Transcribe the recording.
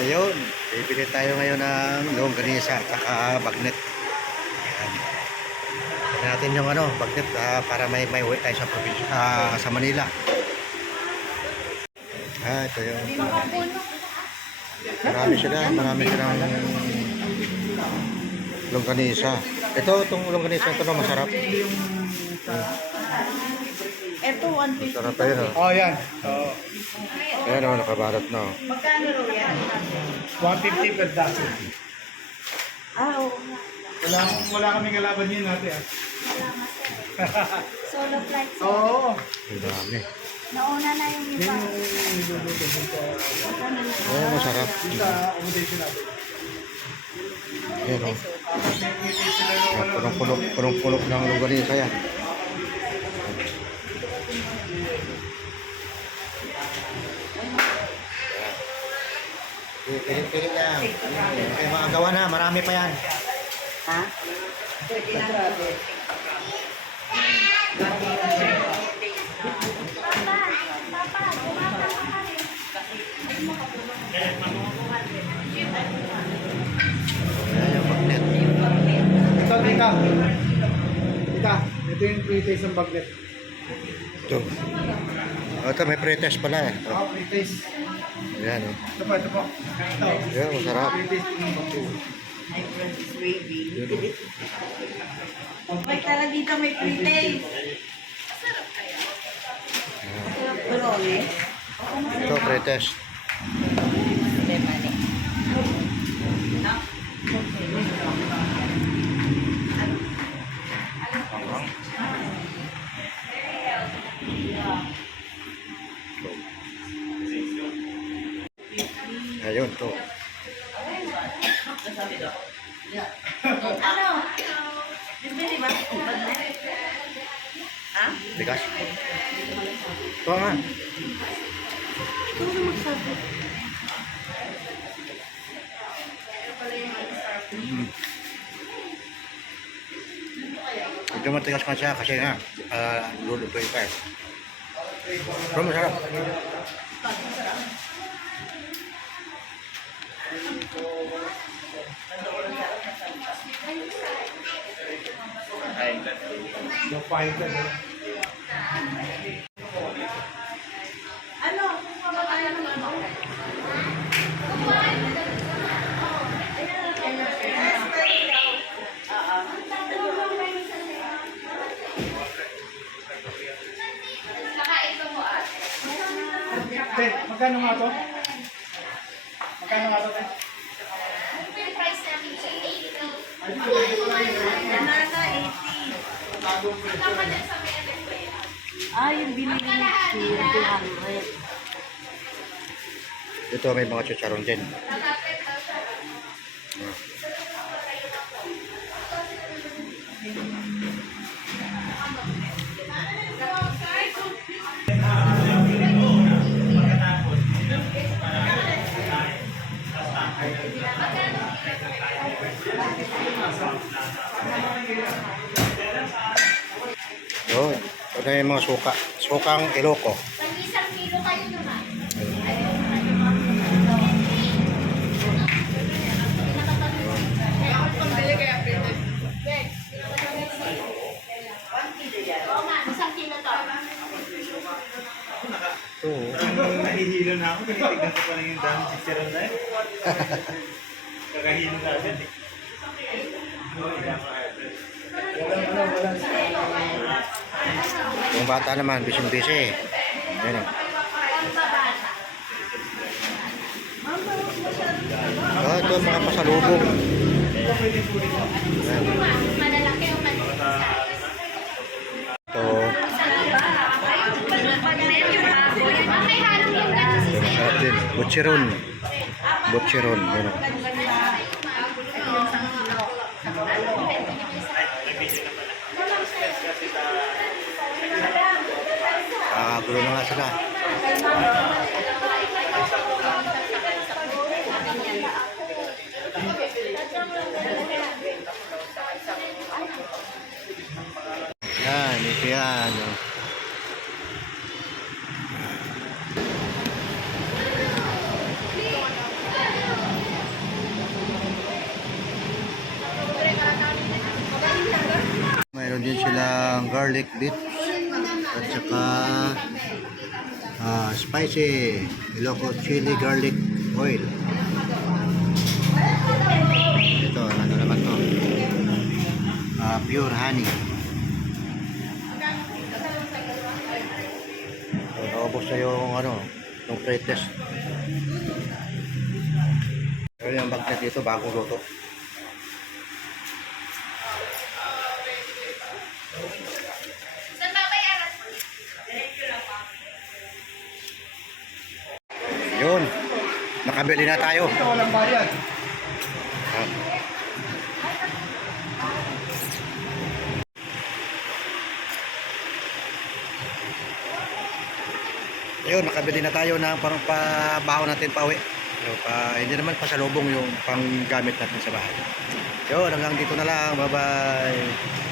Ayun, bibili tayo ngayon ng longganisa at saka bagnet. Ayan. Tignan natin yung bagnet para may uwi tayo sa probinsya, sa Manila. Ito yung marami silang longganisa. Itong longganisa ito masarap. Ito, 150. Masarap tayo, no? Oh, yan. Oo. Ayan, nakabalot na. Magkano raw yan? 150 per dozen. Oo. Wala kaming kalaban yun natin. Solo flight. Oo. Ang dami. Nauna na yung iba. Yung niluluto sa Oo, masarap. accommodation natin. Ayan, o. Punong-puno ng longganisa yan. Pilit-pilit lang. Okay, mga gawa na. Marami pa yan. Ha? Ayan yung magnet. Ito, tita. Tita, ito yung pre-taste ng bagnet. Ito. Ito, may pretest pala eh. Ito. Pre-taste. Ayan, o. Ito po, ito po. Ito. Ayan, masarap. Pre-taste ng bagnet. Ay, Francis Wavy. May tala dito may pre-taste. Masarap kaya? Masarap bulong eh. Ito, pretest. Ayun, ito. Ano? Bibili ba? Ha? Bigas. Ito nga. Ito na magsabi. Medyo matigas nga siya kasi nga lulutuin pa eh. Pero masarap. Yung fighter. Ano? Kung mababaya ng ano? Te, magkano nga to? Magkano nga to, te? Banana 80. Ah, yung binili ni Steve, 200. Ito may mga chicharon din. Yun. Ito na yung mga suka. Sukang Ilocos. Pag-isang kilo kayo naman. Oo nga, isang kilo to. Ito. Nahihilo na ako. Tinitignan ko pa lang yung dami chicharon na yun. Kakahilo na agad eh. Yung bata naman, busy-busy. Ayan o. Ito mga pasalubong. Ayan. Malalaki o maliit. Ito. May halong yung ganun Ito masarap din. Butcheron. Butcheron. Ayan o. Gulo na nga sila. Yan, ito yan. Meron din silang garlic bits at saka spicy Ilocos chili garlic oil. Ito, ano naman to? Pure honey. So, naubos na yung ano, yung pre-test. Pero yung bagnet dito, bagong luto. Saan ba bayaran? Yun, nakabili na tayo. Ito walang bayad. Ayun, nakabili na tayo ng parang pabaho natin pauwi. So, hindi naman pasalubong yung panggamit natin sa bahay. Yun, hanggang dito na lang. Bye-bye.